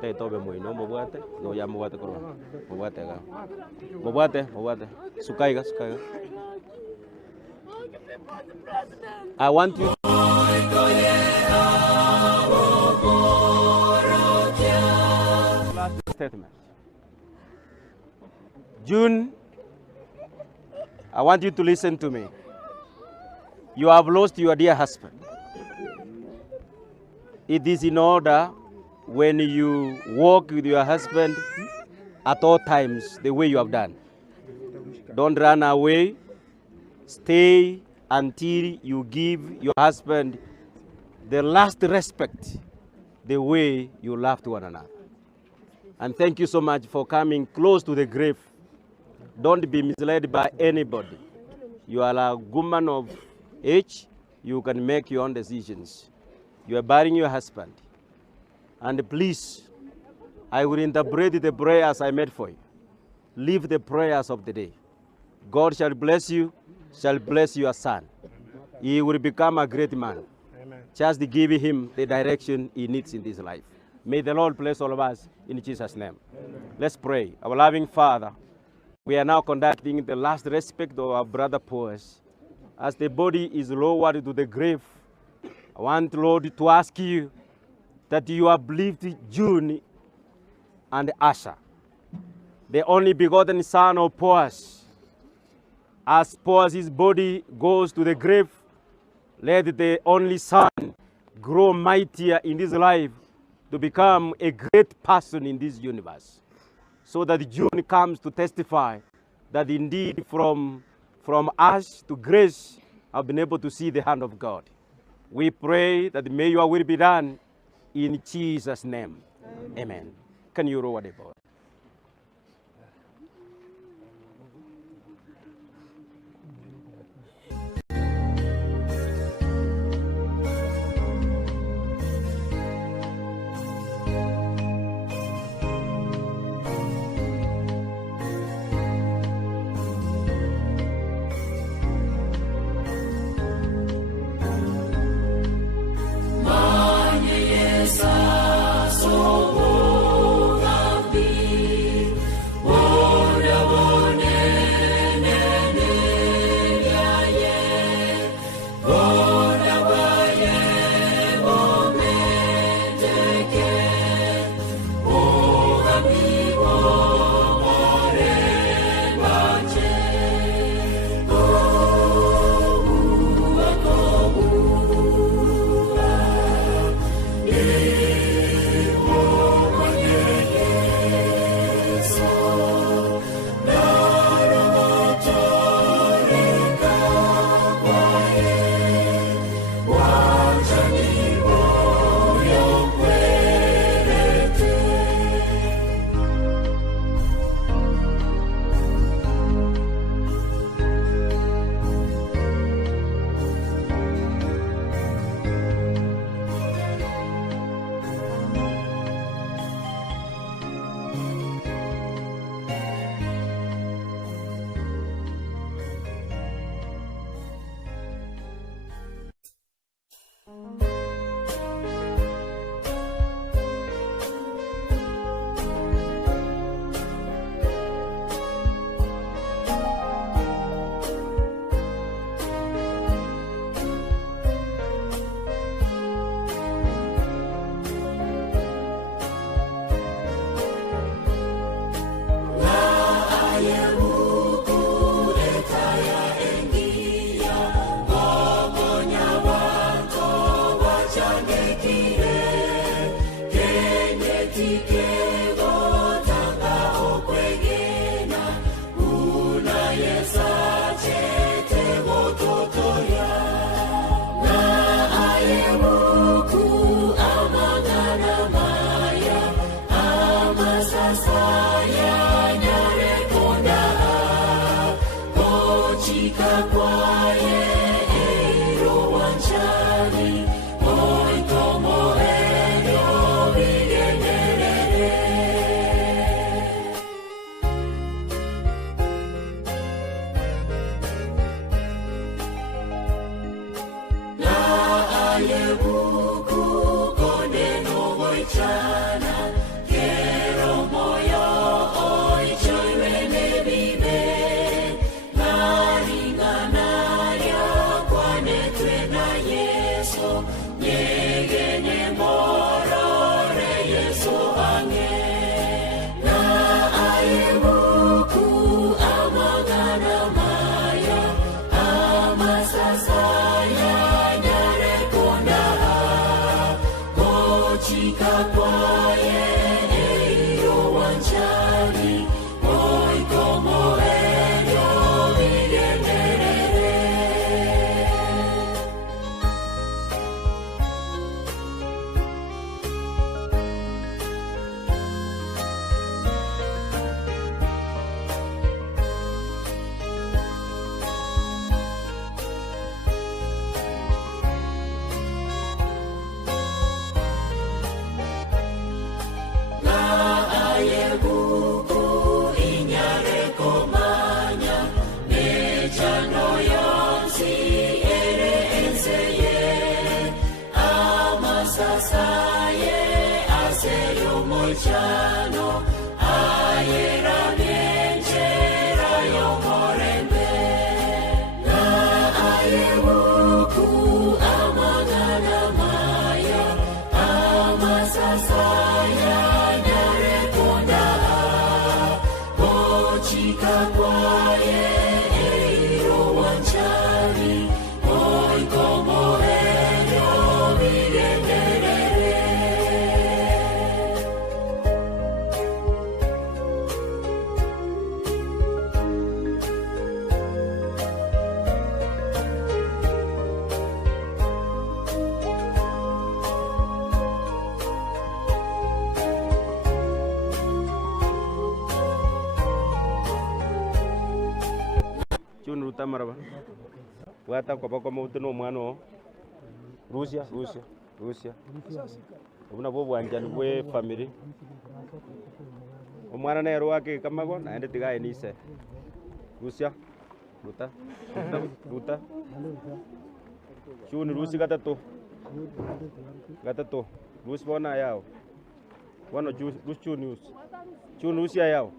Te tobe muy no mobwate, no ya mobwate ko. Mobwate ga. Mobwate. Sukaiga. I want you last statement. June, I want you to listen to me. You have lost your dear husband. It is in order when you walk with your husband at all times the way you have done. Don't run away. Stay until you give your husband the last respect the way you loved one another. And thank you so much for coming close to the grave. Don't be misled by anybody. You are a woman of age. You can make your own decisions. You are burying your husband. And please, I will interpret the prayers I made for you. Leave the prayers of the day. God shall bless you, shall bless your son. He will become a great man. Amen. Just give him the direction he needs in this life. May the Lord bless all of us in Jesus' name. Amen. Let's pray. Our loving Father, we are now conducting the last respect of our brother Poes. As the body is lowered to the grave, I want, Lord, to ask you that you have believed June and Asha, the only begotten son of Poes. As Poes' body goes to the grave, let the only son grow mightier in this life to become a great person in this universe, so that June comes to testify that indeed from ash to grace I've been able to see the hand of God. We pray that may your will be done in Jesus' name. Amen. Can you roll the board? Maraba. Wata kwa bako mautuno mwano. Russia. Ubuna bobu anjani bwe family. Omwana na yaro wake kamago na ende tiga enise. Russia. Ruta. Chuni Rusi gatato. Rusi bona yao. Wano Rus chuni Rusi yao.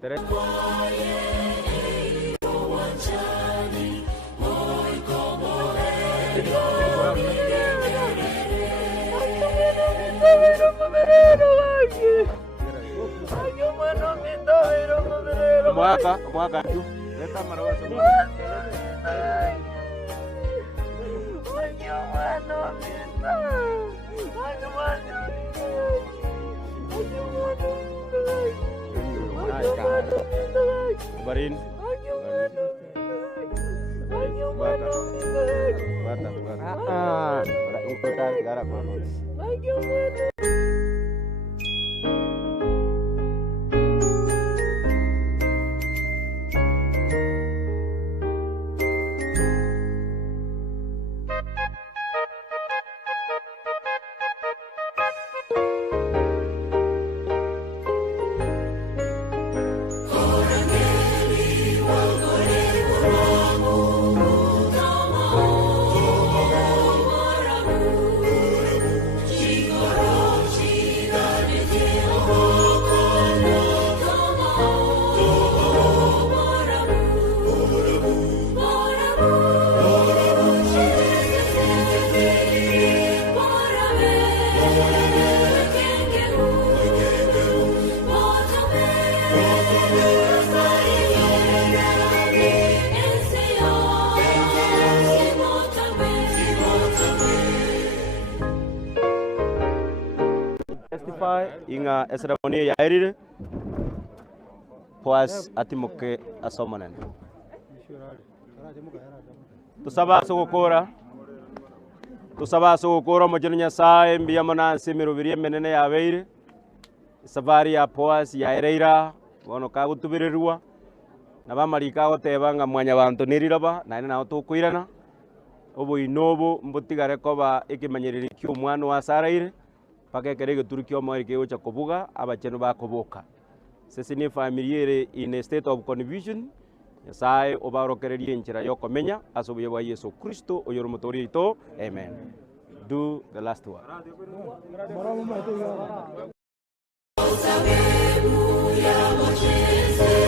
Tres. Mwaka tu. Leta marawa sama. Barin. Inga ceremony ya erire poas atimoke asomanen tusaba sogokora mojeno nyasaye mbiya manansi mirubirie menene ya beire safari ya poas ya ereira bono kagutubirirwa na bamarika gotebanga mwanya bantu niriraba naine nao tukwirana oboinobo mbutigare koba ikimanyereri kyo mwana wa saraire pake kere geturikio mwari keocha kubuga abacheno bakoboka sese ni familiere in a state of confusion nyasaye obarokererie enchera yokomenya ase obuya bwa Yesu Kristo oyoro motori oito. Amen. Do the last one. Sababu ya machozi